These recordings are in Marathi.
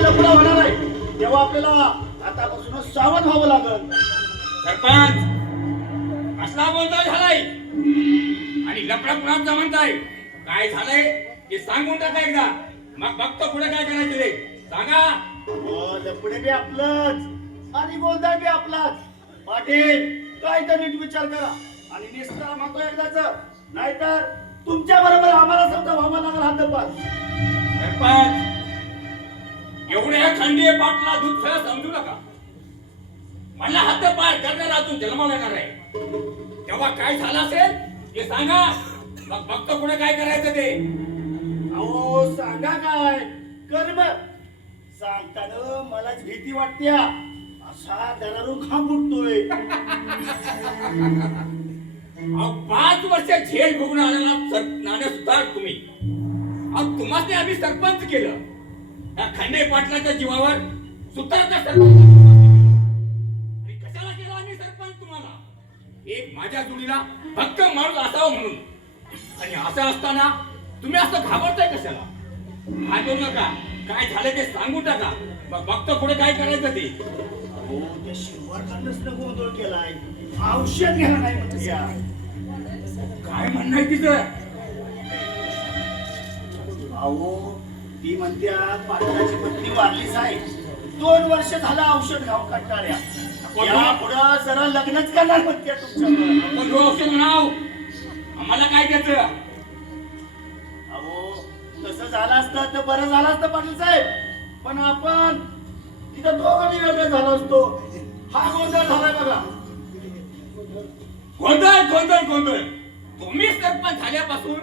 लफडा होणार आहे तेव्हा आपल्याला आतापासूनच सावध व्हावं लागल. सरपंच कसला बोलतोय झालाय आणि लफडा कुणाचा म्हणताय? काय झालंय ते सांगून टाका एकदा, मग बघतो पुढे काय करायचं ते सांगा. लफडे बी आपलंच आणि गोंधळ बी आपलाच. पाटील काहीतरी नीट विचार करा आणि निस्तार म्हणतो एकदाच, नाहीतर तुमच्या बरोबर आम्हाला सुद्धा व्हावं लागल हातपात. सरपंच एवढ्या खंडीय पाटला दूध खेळ समजू नका. मला हातपार करणारा तू जन्माला येणार आहे तेव्हा काय झालं असेल ते सांगा, मग बघतो पुढे काय करायचं ते. अहो सांगा काय कर्म सांगताना मलाच भीती वाटत्या, असा दरारून खांब उठतोय. 5 वर्ष झेल भोगून आलेला नाण्या सुधार तुम्ही. तुम्हाला आम्ही सरपंच केलं, या खंडे पाटलाच्या जीवावर सुतारचा सरपंच आणि कशाला केला आम्ही सरपंच तुम्हाला? एक माझ्या जोडीला भक्क माणूस असावं म्हणून. आणि असं असताना तुम्ही असं घाबरताय कशाला? घाबरू नका, काय झालं ते सांगून टाका, मग बघतो पुढे काय करायचं ते. अहो त्या शिवारकडनंच गोंधळ केलाय, औषध घ्यायला नाही म्हणत्या. काय म्हणणं आहे तिचं? अहो ती म्हणत्या पाटलाची पत्नी वारलीच आहे, 2 वर्ष झालं औषध घाव कंटाळ्या, या पुढं जरा लग्नच करणार म्हणत्या तुमच्यावर. पण औषध नाव आम्हाला काय द्यायचं? अहो तसं झालं असतं तर बरं झालं असतं पाटील साहेब, पण आपण तिथं दोघांनी वेगळं झालो असतो. हा गोंधळ झालाय बघा. गोंधळ गोंधळ गोंधळ तुम्ही सरपंच झाल्यापासून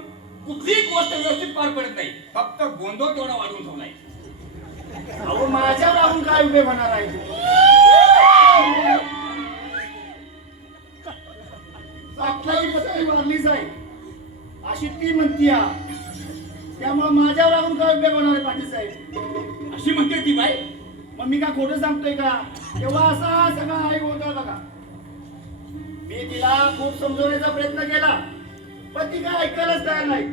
कुठलीही गोष्ट व्यवस्थित पार पडत नाही, फक्त गोंधळ तेवढा वाढवून ठेवलाय. अहो माझ्यावर आपण काय उभे होणार आहे? पाटलाची पत्नी वारलीच आहे अशी ती म्हणतीया, त्यामुळे माझ्यावर आपण काय उभे होणार आहे पाटील साहेब? अशी म्हणते ती बाई. मग मी काय खोटं सांगतोय का? तेव्हा असा सगळा आहे गोंधळ बघा. मी तिला खूप समजवण्याचा प्रयत्न केला पण ती काय ऐकायलाच तयार नाही.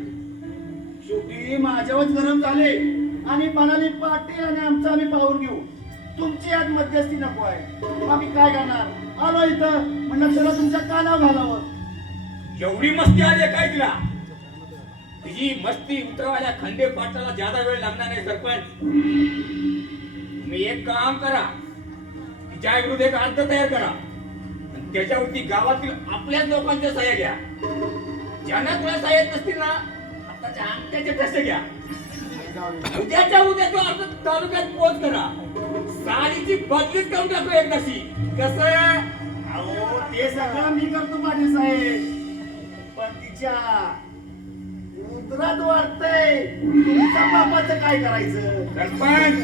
शेवटी माझ्यावरच गरम झाले आणि म्हणाली पाटील आणि आमचं आम्ही पाहून घेऊ, तुमची यात मध्यस्थी नको आहे. मग आम्ही काय करणार? आलो इथं म्हणलं चला तुमच्या कानावर घालावं. एवढी मस्ती आली काय तिला? तिची मस्ती उतरवायला खंडे पाटलाला ज्यादा वेळ लागणार नाही. सरपंच तुम्ही एक काम करा, तिच्या विरुद्ध एक अर्ज तयार करा आणि त्याच्यावरती गावातील आपल्याच लोकांच्या सह्या घ्या. ज्यांना तुला सह्या येत नसतील ना, आताच्या अंगठ्याचे ठसे घ्या. उद्याच्या उद्या तो अर्ज तालुक्यात पोच करा. साडीची बदलीच करून टाकू एकदाशी. कसं? अहो ते सगळं मी करतो पाटील साहेब, पण तिच्या उतरात वाटतंय तुमच्या बापाचं काय करायचं? सरपंच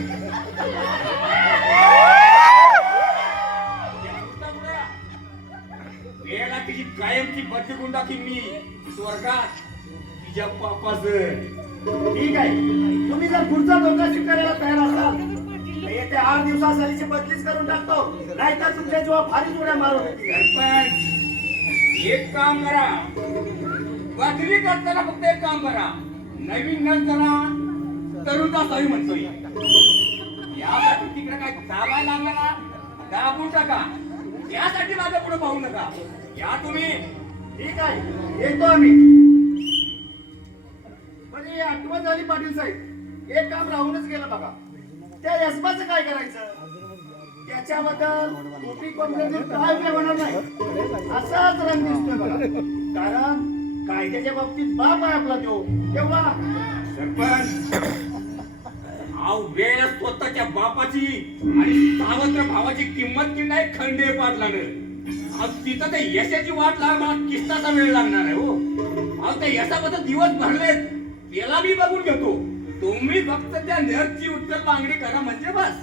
वेळेला तिची कायमची बदली करून टाकीन मी स्वर्गात तिच्या पापाचं. ठीक आहे, तुम्ही जर पुढचा धोका स्वीकारायला तयार असाल तर येत्या 8 दिवसासाठीची बदलीच करून टाकतो, नाहीतर तुमच्या जीवा भारी जोड्या मारून येतील. सरपंच एक काम करा, बदली करताना फक्त एक काम करा, नवीन नसताना तरुणता सही म्हणतोय. यासाठी तिकडे काय दाबायला लागला ना, दाबून टाका. यासाठी माझ्या पुढे पाहू नका. या तुम्ही. ठीक आहे, येतो आम्ही. पण ही आठवण झाली पाटील साहेब, एक काम राहूनच गेलं बघा. त्या यशमाचं काय करायचं? त्याच्याबद्दल टोपी कोंबड्याचे काय उपयोग होणार नाही असाच रंग दिसतोय बघा. कारण कायद्याच्या बाबतीत बाप आहे आपला तो. तेव्हा सरपंच वेळ स्वतःच्या बापाची आणि सावत्र भावाची किंमत की नाही खंडे पाटलानं. तिथं ते यशाची वाट लागणार, किस्ताचा वेळ लागणार आहे. हो त्या यशाबद्दल दिवस भरलेत, त्याला मी बघून घेतो. तुम्ही फक्त त्या नेहरची उत्तर मागणी करा म्हणजे बस.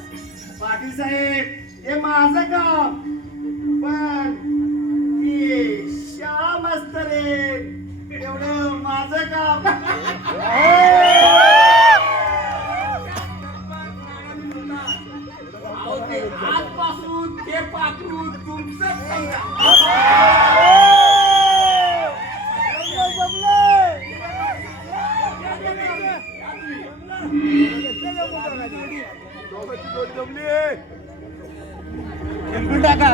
पाटील साहेब हे माझं काम, पण श्याम असत रे एवढं माझं काम. आजपासून ते पाखरून तुमचं टाका.